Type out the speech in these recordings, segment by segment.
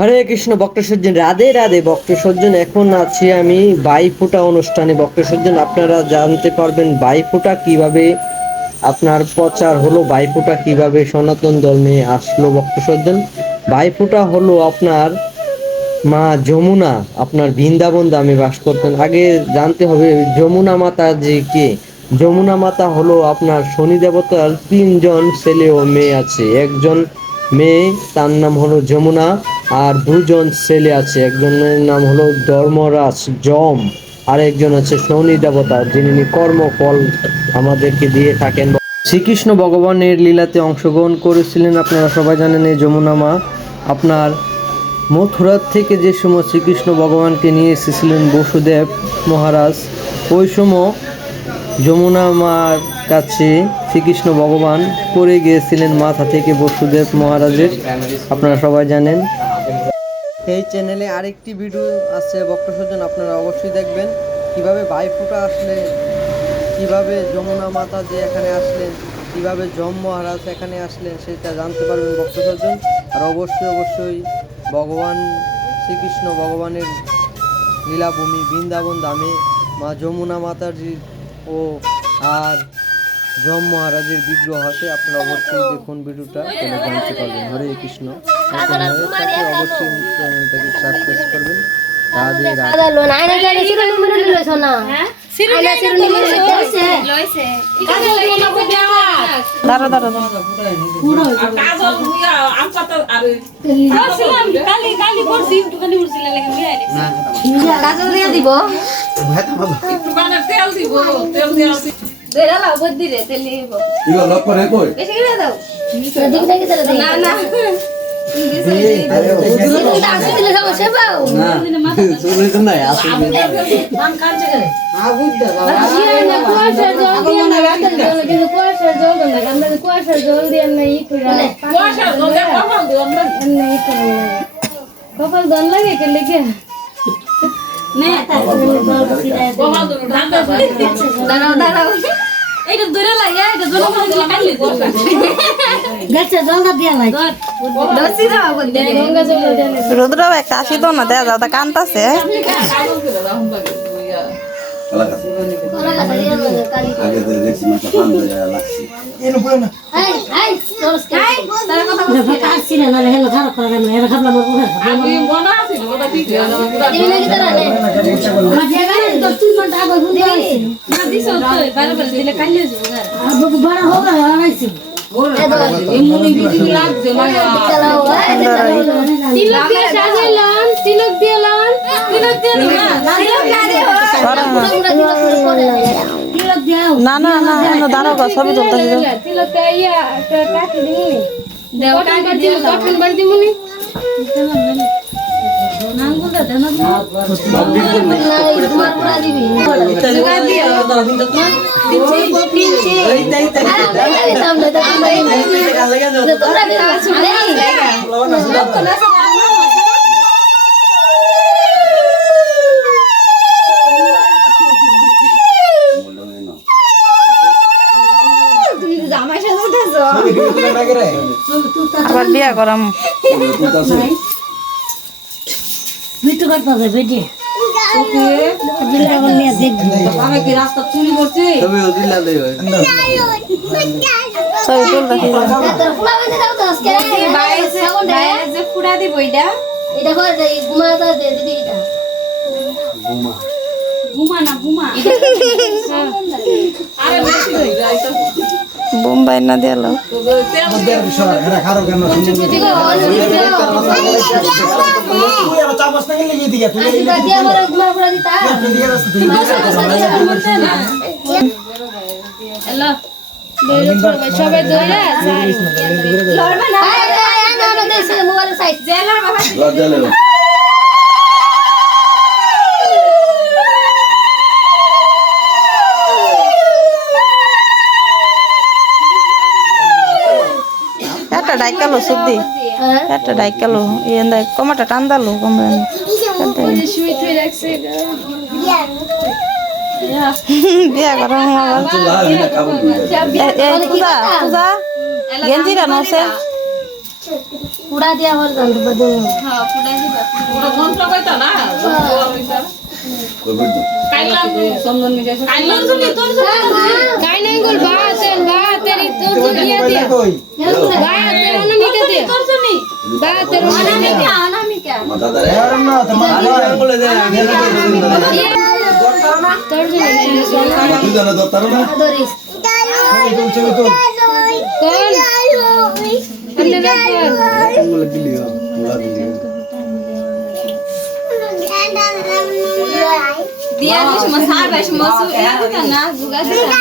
হরে কৃষ্ণ ভক্ত সজ্জন, রাধে রাধে ভক্ত সজ্জন। এখন আছি আমি ভাইফোঁটা অনুষ্ঠানে। ভক্ত সজ্জন, আপনারা জানতে পারবেন ভাইফোঁটা কিভাবে আপনার প্রচার হলো, ভাইফোঁটা কিভাবে সনাতন ধর্মে আসলো। ভক্ত সজ্জন, ভাইফোঁটা হলো আপনার মা যমুনা আপনার বৃন্দাবন ধামে বাস করতেন। আগে জানতে হবে যমুনা মাতা যে কে। যমুনা মাতা হলো আপনার শনি দেবতার 3জন ছেলে ও মেয়ে আছে। একজন মেয়ে, তার নাম হলো যমুনা, আর 2জন ছেলে আছে। একজনের নাম হলো ধর্মরাজ যম, আর একজন আছে শনি দেবতা, যিনি কর্মফল আমাদেরকে দিয়ে থাকেন। শ্রীকৃষ্ণ ভগবানের লীলাতে অংশগ্রহণ করেছিলেন, আপনারা সবাই জানেন। এই যমুনা মা আপনার মথুরার থেকে যে সময় শ্রীকৃষ্ণ ভগবানকে নিয়ে এসেছিলেন বসুদেব মহারাজ, ওই সময় যমুনা মার কাছে শ্রীকৃষ্ণ ভগবান পড়ে গিয়েছিলেন মাথা থেকে বসুদেব মহারাজের, আপনারা সবাই জানেন। এই চ্যানেলে আরেকটি ভিডিও আছে ভক্ত সজ্জন, আপনারা অবশ্যই দেখবেন কিভাবে ভাইফোঁটা আসলে, কিভাবে যমুনা মাতা যে এখানে আসলেন, কিভাবে যম মহারাজ এখানে আসলেন, সেটা জানতে পারবেন ভক্ত সজ্জন। আর অবশ্যই ভগবান শ্রীকৃষ্ণ ভগবানের লীলাভূমি বৃন্দাবন ধামে মা যমুনা মাতাজির ও আর যম মহারাজের বিগ্রহ আছে। আপনারা অবশ্যই দেখুন ভিডিওটা, তাহলে জানতে পারবেন। হরে কৃষ্ণ। নতুন হয়ে থাকলে অবশ্যই চ্যানেলটাকে সাবস্ক্রাইব করবেন। রাধে কপাল দন লাগে কে লেগে দাঁড়াও এইটা দূরে লাগে, এটা জল কাটলি গাছে জলটা দিয়া লাগে দসি দাও বলতে গঙ্গা জল দিয়া রুদ্র ভাই কাশি তো না দেয়া দাদা কান্তাছে আগে তো দেখছি মাথা পান ধরে লাগছে এর উপরে না এই তার কথা বলছি কাটছি না না হেলো খারাপ করে না এর খাবলা মরবো আমি মনে আছে ওটা ঠিক আছে দিবি নাকি তারা নে মাঝে গানে 10 ঘন্টা আগে ঘুরে আসি না দিছো তো বারবার দিলে কাইলে যাবো ঘর আর বড় বড় হোগা আনাইছি এমনি ভিডিও লাগছে মায়া তিলক দিয়ে সাজাইলাম তিলক দিলাম তিলক না না না না দাঁড়াও গো ছবি তুলতেছি তিলক ইয়া কাটি দিমু দেও কাটি দিও তখন বার দিমুনি নাঙ্গুলটা দেন না তোমার পুরা দিবি সুগা দিও তিনচি এই তাই সামনে তো তোমরা আবার বিয়া করাম মিটু করতে হবে বেটি ওকে দিলটা বলে দেখবি আমি কি রাস্তা চুরি করছি তবে ওদিলা দেই হয় ছবি তুলতেছি তোর ফুলা বেঁধে দাও তো আজকে বাইরে যে ফুড়া দিব এটা কর ঘুমাটা দে দিবি এটা ঘুমা না ঘুমা আরে বেশি হই যাইতো বোম্বাই না দিল ওদের বিষয় এরা খারো কেন তুই আর চামচ না গেলে দিয়ে তুই দিয়া বড় ঘুমা পুরা দিতা হ্যালো সবাই দইরা লড়বা না না না দেশে মোবাইল সাইড জেলার বাবা একটা ডাইকালো সুদ্দি একটা ডাইকালো এন্দ কমাটা টান্দালো কমবেন সুইট হয়ে রাখছে বিয়া করা আবার পূজা পূজা গেঞ্জি কেন আছে পুরা দিয়া হল জানতে বদে কোভিড কাইনাঙ্গুল বাতেন বাতেরি তোর দিয়া দিয়া বাতের অনামিকা দিয়া বাতের অনামিকা মাথা ধরে তোর তুই জানো দত্তার না ধরিস কোন अन्य বলে দিলিও পুরা দিলিও Dia ni cuma sahabat, cuma masuk itu kan nak juga kita.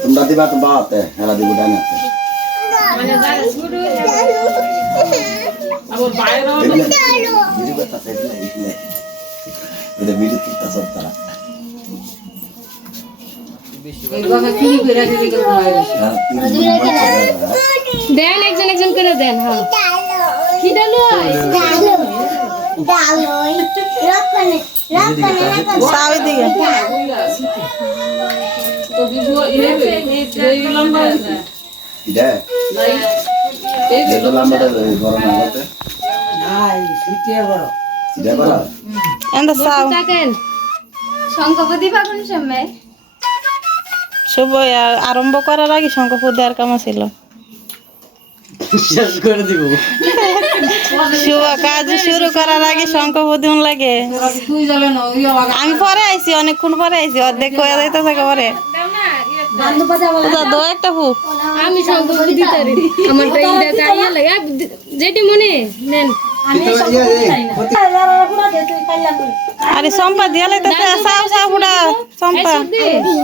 তোমরা দিবা তো বাতে হেলা দিব ডানে Mana dah suruh. ভিডিও করতে চাইলে এটা ভিডিও করতে সবতারা দেন একজন একজন করে দেন হ্যাঁ কি ডালো সাউই দিকে এটা এটা লম্বাটা বড় না হতে এটা বড় এন্ড সাউ থাকেন Songkopati bangun sampai. শুভ আরম্ভ করার আগে শঙ্খ দেওয়ার কাম ছিল শেষ করে দিব শুভ কাজ শুরু করার আগে শঙ্খ দিন লাগে আমি পরে আইছি অনেকক্ষণ পরে আইছি অর্ধেক কয়ে যাইতেছে পরে দো একটা ফু আমি সম্ভব দিতারি আমার টাইমটা কাইয়া লাগে যেটি মনে নেন আরে সম্পা দিয়া লাইতেছে সাউ সাউ বুড়া সম্পা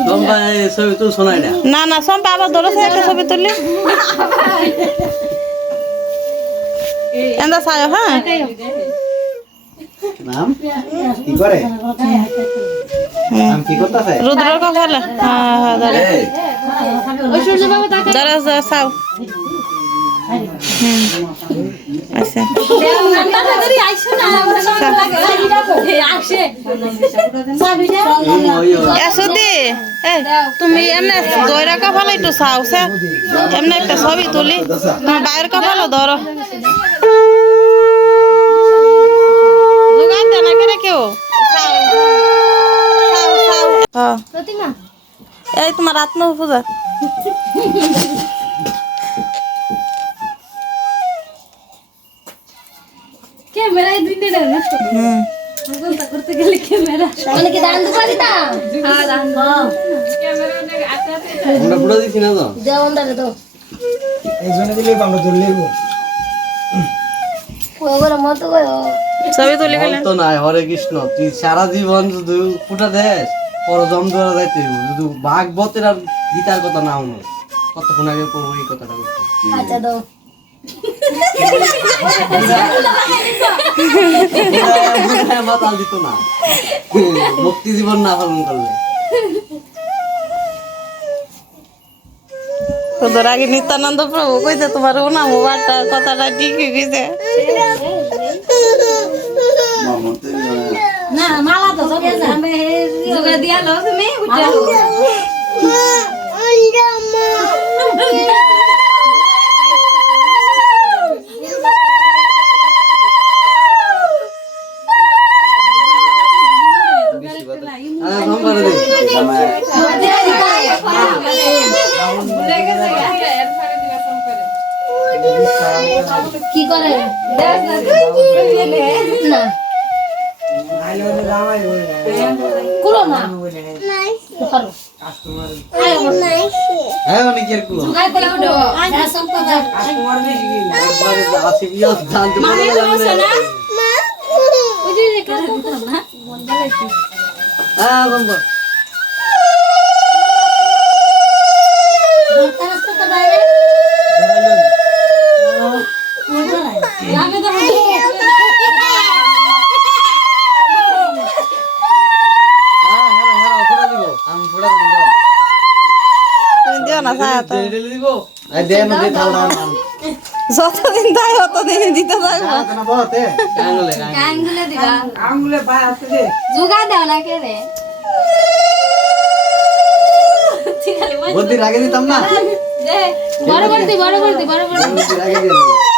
লম্বা ছবি তো শোনাই না না না সম্পা আবার ধরেছে একটা ছবি তুললি এন্দা সায় হ্যাঁ নাম কি করে নাম কি করতেছে রুদ্র কপালে হ্যাঁ হ্যাঁ ধরে এই ওই সূর্য বাবা তাকে ধরে সাউ আচ্ছা Mana tadi Aisyah nak orang sama lagi. Aisyah. এসুদি তুমি এমনি দইরা কপালে একটু চাও সে এমনি একটা ছবি তুলি তোমার বাইরের কপালে ধরো জোগাড় দেয় না কেন কেউ প্রতিমা এই তোমার আত্ম পূজা ক্যামেরা দুই দিন না বলতা করতে গেলে ক্যামেরা মানে কি দান দুপারি তা হ্যাঁ দান আমরা পুরো দিছি না তো দাও অন্দারে দাও ওগরে মত কই ছবি তুলি গেলেন তো নাই হরে কৃষ্ণ তুই সারা জীবন শুধু ফুটা দেশ পরজম ধরে যাইতে হইব শুধু ভাগবতের আর গীতার কথা না শুনো কতক্ষণ আগে করবো এই কথাটা বলছি আচ্ছা দাও মাতাল দিত না মুক্তি জীবন না পালন করলে তোদের আগে নিত্যানন্দ প্রভু কইছে তোমার ওনা মোবাইলটা কথাটা ঠিকই কইছে মামতে না মালা তো সব আমি Juga dia loh sini udah. নম্বর দে কি করে না কুলো না করো হ্যাঁ অনেকের কুলো গায় করে উঠো আজ সম্পদা আসি বিয়া জানতে পারলাম না ওই যে কাজ করতাম না মন জ্বালাইছি হ্যাঁ নম্বর দরকার আছে তো বাইরে আমি তো আমি ফুটা দিব তুমি দিও না ছায়া তো ডেলি দিব আই দেন দে থালনা যতদিন দেয় ততদিন দিতে থাকবো না বলতে গাঙ্গলে Kanggule dia. Kanggule bayar tu deh. Juga dah nak kene. বুদ্ধি রাগে দিতাম না Deh. বড় করতে বুদ্ধি রাগে দিতাম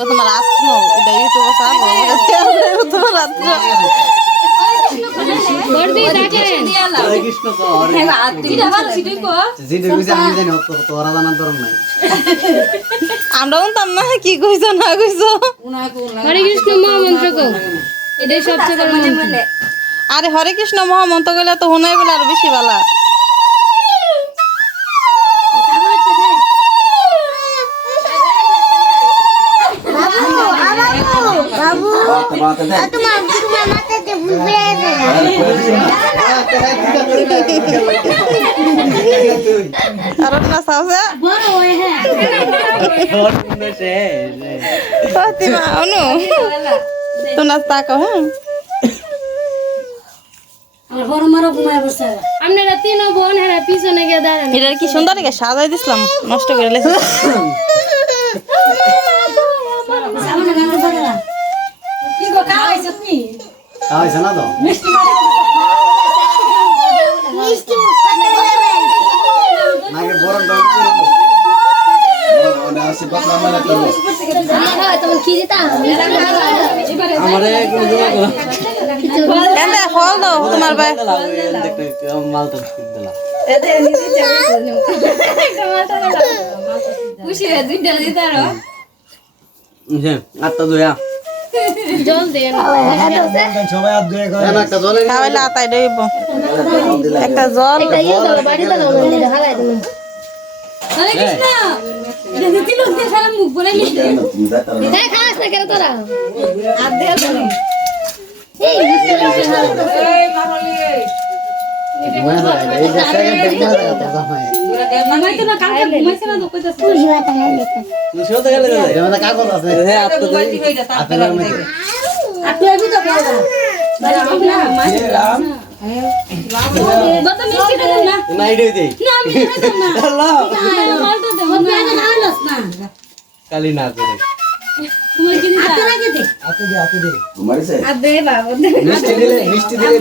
তোমার রাত্র এটা ইউটিউবে ছাড়বো তোমার রাত্র বড়দি দেখেন হরে কৃষ্ণ কো হরে এটা ভালো ছিল কো যেটা কইছে আমি জানি তোরা জানার দরকার নাই আমরা জানতাম না কি কইছো না কইছো হরে কৃষ্ণ মহামন্ত্র কো এটাই সবচেয়ে বড় মন্ত্র আরে হরে কৃষ্ণ মহামন্ত্র কইলে তো হুনাই বলে আর বেশি ভালো বাতে দে আর না সাউসে বড় হয়ে হ্যাঁ ফাতিমা অনু তো নাস্তা কো হ্যাঁ আমার বড় মারো ঘুমায় বসে আপনারা তিন বোন হেরা পিছনে গিয়ে দাঁড়ান এটা কি সুন্দর করে সাজাই দিছিলাম নষ্ট করে লেছে সামনে গান ধরে না কি গো খাওয়াইছ তুমি আইছ না তো মিষ্টি নাকি বরণ দাও করে ওনা আসে পাতলা মানে তো তুমি কি দিতা আমারে কোন দিন এনে ফল দাও তোমার ভাই মালটা দিলা খুশি হয়ে দুইটা দিতারো আত্মা দয়া জল দেন একটা জলে খাওয়াইলে আতাই দেব একটা জল হরে কৃষ্ণ এটা দিতি লোক দিয়ে সারা মুখ বলে মিষ্টি দেখ খাস না কেন তোরা আর দে ধরে এই মিষ্টি ঘুমাইতে না কালকে ঘুমাইছে না তো কইতাছ তুইও তো গেলে এটা কাগজ আছে হে আত্মা দয়া আপনার মধ্যে আপনি আমি তো বলবো রাম গত মিষ্টি দেন না নাই দে দে না আমি দেব না আল্লাহ মালটা দেব আপনি না আগে খাওয়ালস না কালি না করে তুমি কি দিতা আপনি আগে দে তোমারছে আর দে বাবু মিষ্টি দিলে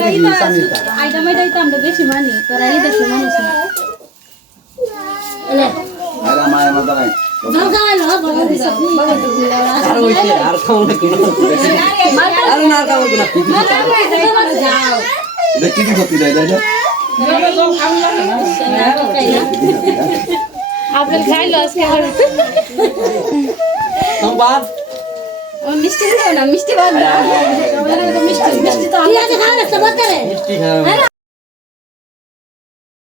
দিবি সামিতা আইটা মাইটাই তো আমরা বেশি মানি তোরা এই দেশে মানুষ না এলে আরে মায়ের মত নাই জল খাওয়াইলো বড় দিছ আর হইছে আর খাও না কোনো আর না খাও না যাও দেখি কি করতে যাই যাই আপেল খাইলো আজকে সম্পাদ ও মিষ্টি দিও না মিষ্টি বাদ দাও মিষ্টি মিষ্টি তো ঠিক আছে খাওয়ালস তো বলতে রে মিষ্টি খাও